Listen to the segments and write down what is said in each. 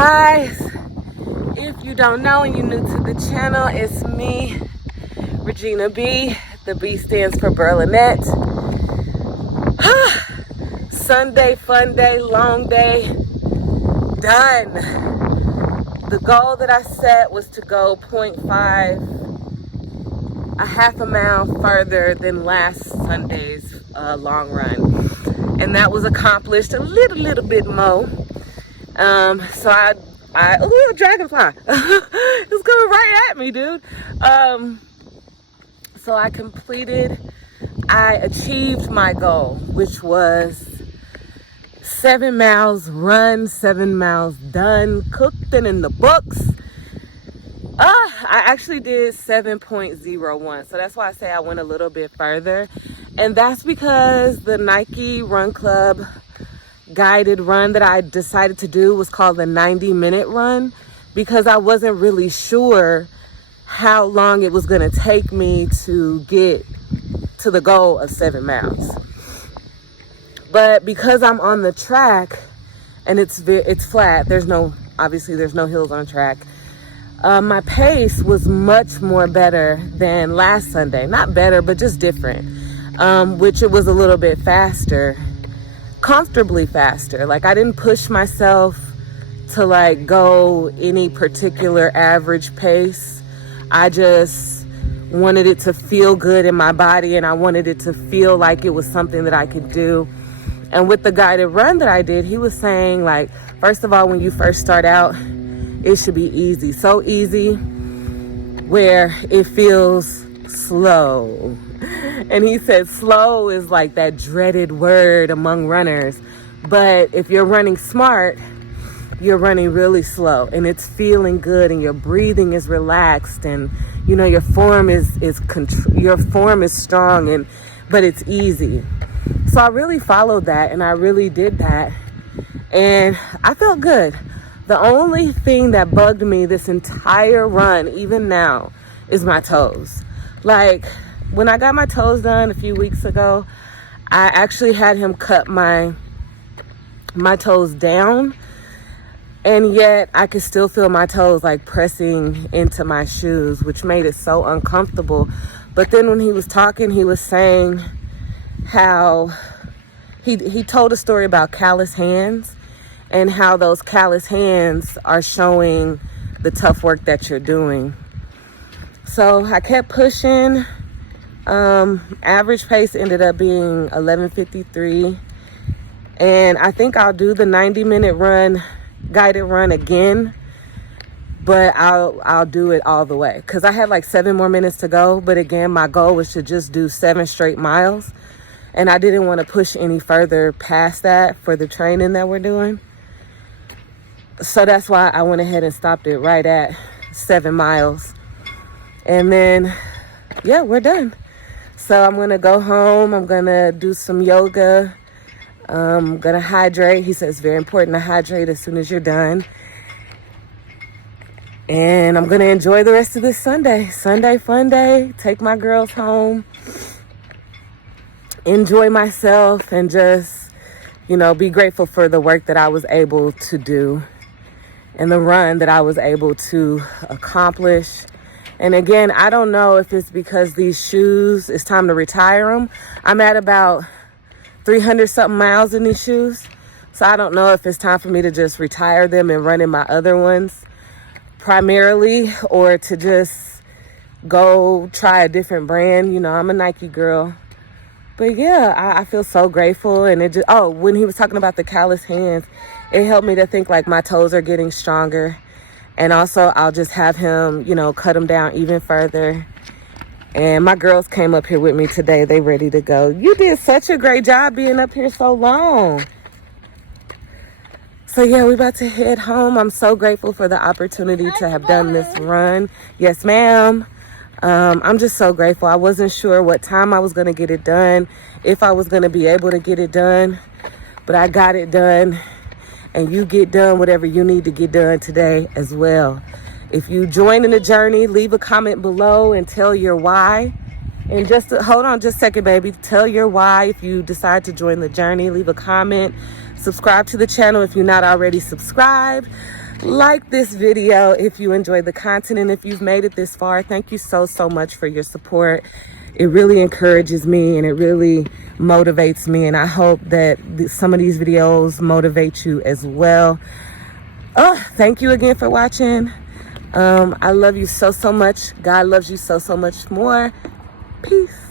guys, if you don't know and you're new to the channel, it's me, Regina B. The B stands for Berlinette. Sunday, fun day, long day, done. The goal that I set was to go 0.5, a half a mile further than last Sunday's long run. And that was accomplished a little bit more. So I ooh, a dragonfly. It's coming right at me, dude. So I achieved my goal, which was 7 miles run, 7 miles done, cooked and in the books. I actually did 7.01. So that's why I say I went a little bit further. And that's because the Nike Run Club guided run that I decided to do was called the 90-minute run, because I wasn't really sure how long it was going to take me to get to the goal of 7 miles. But because I'm on the track and it's flat, obviously there's no hills on track. My pace was much more better than last Sunday. Not better, but just different. Which it was a little bit faster, comfortably faster. Like, I didn't push myself to like go any particular average pace. I just wanted it to feel good in my body, and I wanted it to feel like it was something that I could do. And with the guided run that I did, he was saying, like, first of all, when you first start out, it should be easy. So easy where it feels slow. And he said slow is like that dreaded word among runners. But if you're running smart, you're running really slow, and it's feeling good, and your breathing is relaxed, and you know your form is strong, but it's easy. So I really followed that, and I really did that, and I felt good. The only thing that bugged me this entire run, even now, is my toes. Like, when I got my toes done a few weeks ago, I actually had him cut my toes down, and yet I could still feel my toes like pressing into my shoes, which made it so uncomfortable. But then when he was talking, he was saying how he told a story about callous hands, and how those callous hands are showing the tough work that you're doing. So I kept pushing. Average pace ended up being 11:53, and I think I'll do the 90-minute run, guided run again, but I'll do it all the way, because I had like 7 more minutes to go. But again, my goal was to just do 7 straight miles, and I didn't want to push any further past that for the training that we're doing. So that's why I went ahead and stopped it right at 7 miles. And then, yeah, we're done. So I'm going to go home. I'm going to do some yoga. I'm going to hydrate. He says it's very important to hydrate as soon as you're done. And I'm going to enjoy the rest of this Sunday. Sunday, fun day. Take my girls home. Enjoy myself, and just, be grateful for the work that I was able to do and the run that I was able to accomplish. And again, I don't know if it's because these shoes, it's time to retire them. I'm at about 300 something miles in these shoes. So I don't know if it's time for me to just retire them and run in my other ones primarily, or to just go try a different brand. I'm a Nike girl. But yeah, I feel so grateful. And it just, when he was talking about the callous hands, it helped me to think like my toes are getting stronger. And also, I'll just have him, cut them down even further. And my girls came up here with me today. They ready to go. You did such a great job being up here so long. So yeah, we're about to head home. I'm so grateful for the opportunity to have done this run. Yes, ma'am. I'm just so grateful. I wasn't sure what time I was going to get it done, if I was going to be able to get it done. But I got it done. And you get done whatever you need to get done today as well. If you join in the journey, leave a comment below and tell your why. And just hold on just a second, baby. Tell your why if you decide to join the journey. Leave a comment. Subscribe to the channel if you're not already subscribed. Like this video if you enjoyed the content, and if you've made it this far, thank you so much for your support. It really encourages me and it really motivates me, and I hope that some of these videos motivate you as well. Thank you again for watching. I love you so much. God loves you so much more. Peace.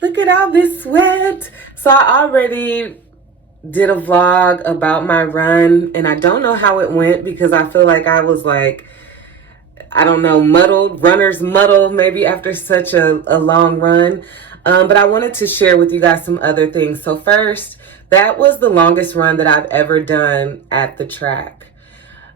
Look at all this sweat. So I already did a vlog about my run, and I don't know how it went because I feel like I was like, I don't know, runner's muddled maybe after such a long run. But I wanted to share with you guys some other things. So first, that was the longest run that I've ever done at the track.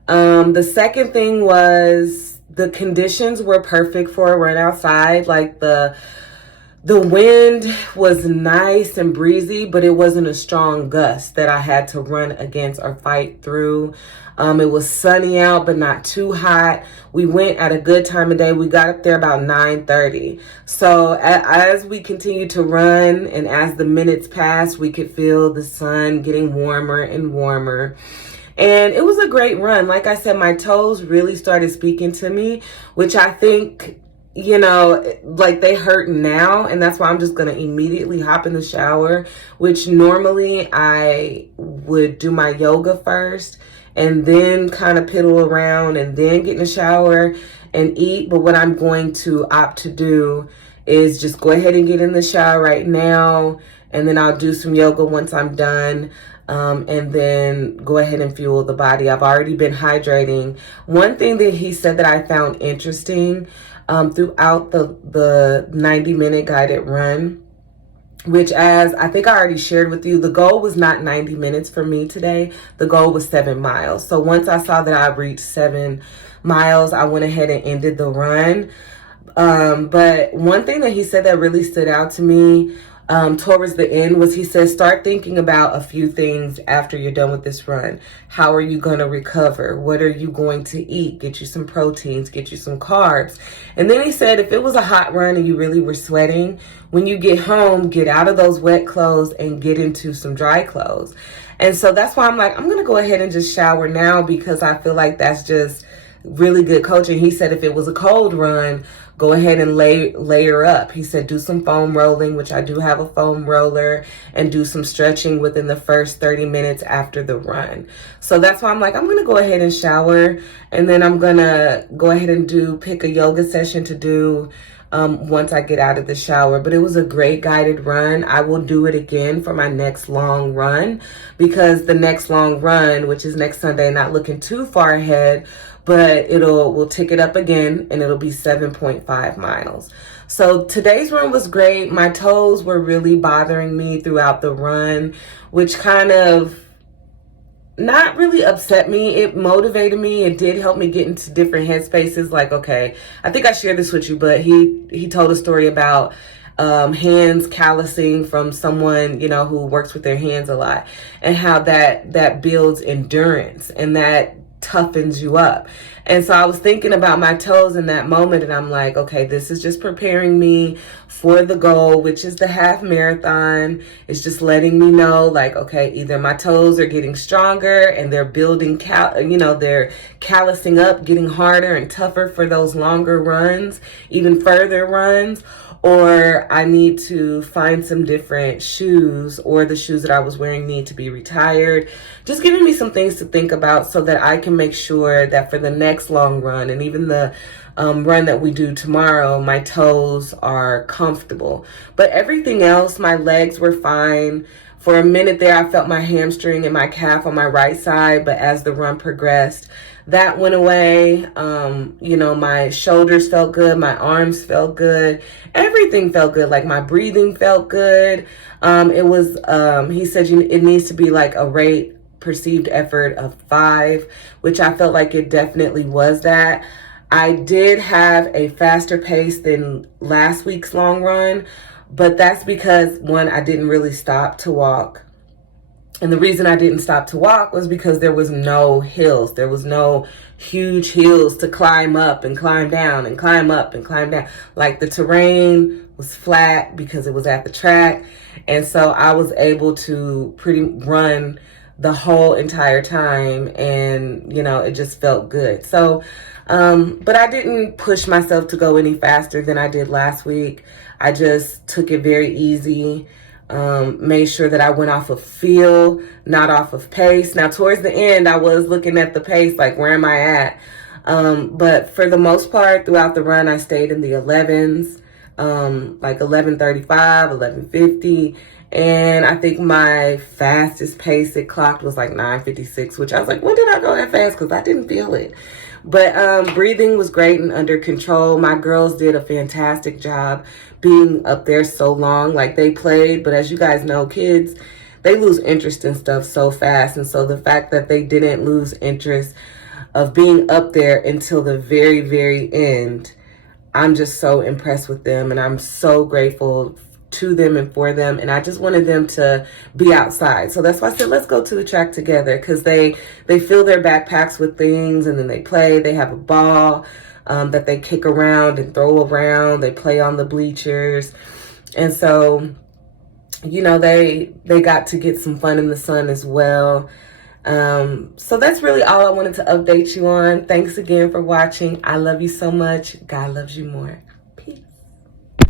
The second thing was the conditions were perfect for a run outside. Like the wind was nice and breezy, but it wasn't a strong gust that I had to run against or fight through. It was sunny out, but not too hot. We went at a good time of day. We got up there about 9:30. So as we continued to run and as the minutes passed, we could feel the sun getting warmer and warmer. And it was a great run. Like I said, my toes really started speaking to me, which I think, you know, like they hurt now, and that's why I'm just going to immediately hop in the shower, which normally I would do my yoga first and then kind of piddle around and then get in the shower and eat. But what I'm going to opt to do is just go ahead and get in the shower right now, and then I'll do some yoga once I'm done. And then go ahead and fuel the body. I've already been hydrating. One thing that he said that I found interesting throughout the 90-minute guided run, which, as I think I already shared with you, the goal was not 90 minutes for me today. The goal was 7 miles. So once I saw that I reached 7 miles, I went ahead and ended the run. But one thing that he said that really stood out to me towards the end was, he says, start thinking about a few things after you're done with this run. How are you going to recover? What are you going to eat? Get you some proteins, get you some carbs. And then he said, if it was a hot run and you really were sweating, when you get home, get out of those wet clothes and get into some dry clothes. And so that's why I'm like, I'm going to go ahead and just shower now, because I feel like that's just really good coaching. He said if it was a cold run, go ahead and layer up. He said do some foam rolling, which I do have a foam roller, and do some stretching within the first 30 minutes after the run. So that's why I'm like, I'm going to go ahead and shower, and then I'm going to go ahead and pick a yoga session to do once I get out of the shower. But it was a great guided run. I will do it again for my next long run, because the next long run, which is next Sunday, not looking too far ahead, but we'll tick it up again, and it'll be 7.5 miles. So today's run was great. My toes were really bothering me throughout the run, which kind of not really upset me. It motivated me. It did help me get into different headspaces. Like, okay, I think I shared this with you, but he told a story about hands callousing from someone, you know, who works with their hands a lot, and how that builds endurance and that toughens you up. And so I was thinking about my toes in that moment, and I'm like, okay, this is just preparing me for the goal, which is the half marathon. It's just letting me know, like, okay, either my toes are getting stronger and they're building, they're callousing up, getting harder and tougher for those longer runs, even further runs, or I need to find some different shoes, or the shoes that I was wearing need to be retired. Just giving me some things to think about so that I can make sure that for the next long run, and even the run that we do tomorrow, my toes are comfortable. But everything else, my legs were fine. For a minute there, I felt my hamstring and my calf on my right side, but as the run progressed, that went away. My shoulders felt good. My arms felt good. Everything felt good. Like my breathing felt good. He said it needs to be like a rate perceived effort of 5, which I felt like it definitely was that. I did have a faster pace than last week's long run, but that's because, one, I didn't really stop to walk. And the reason I didn't stop to walk was because there was no hills. There was no huge hills to climb up and climb down and climb up and climb down. Like, the terrain was flat because it was at the track. And so I was able to pretty run the whole entire time, and it just felt good. So but I didn't push myself to go any faster than I did last week. I just took it very easy. Made sure that I went off of feel, not off of pace. Now, towards the end, I was looking at the pace, like, where am I at? But for the most part, throughout the run, I stayed in the 11s, like 11:35, 11:50. And I think my fastest pace it clocked was like 9:56, which I was like, when did I go that fast? Because I didn't feel it. But breathing was great and under control. My girls did a fantastic job being up there so long. Like, they played, but as you guys know, kids, they lose interest in stuff so fast. And so the fact that they didn't lose interest of being up there until the very, very end, I'm just so impressed with them, and I'm so grateful to them and for them, and I just wanted them to be outside. So that's why I said, let's go to the track together, because they fill their backpacks with things, and then they play. They have a ball that they kick around and throw around. They play on the bleachers, and so they got to get some fun in the sun as well. So that's really all I wanted to update you on. Thanks again for watching. I love you so much. God loves you more.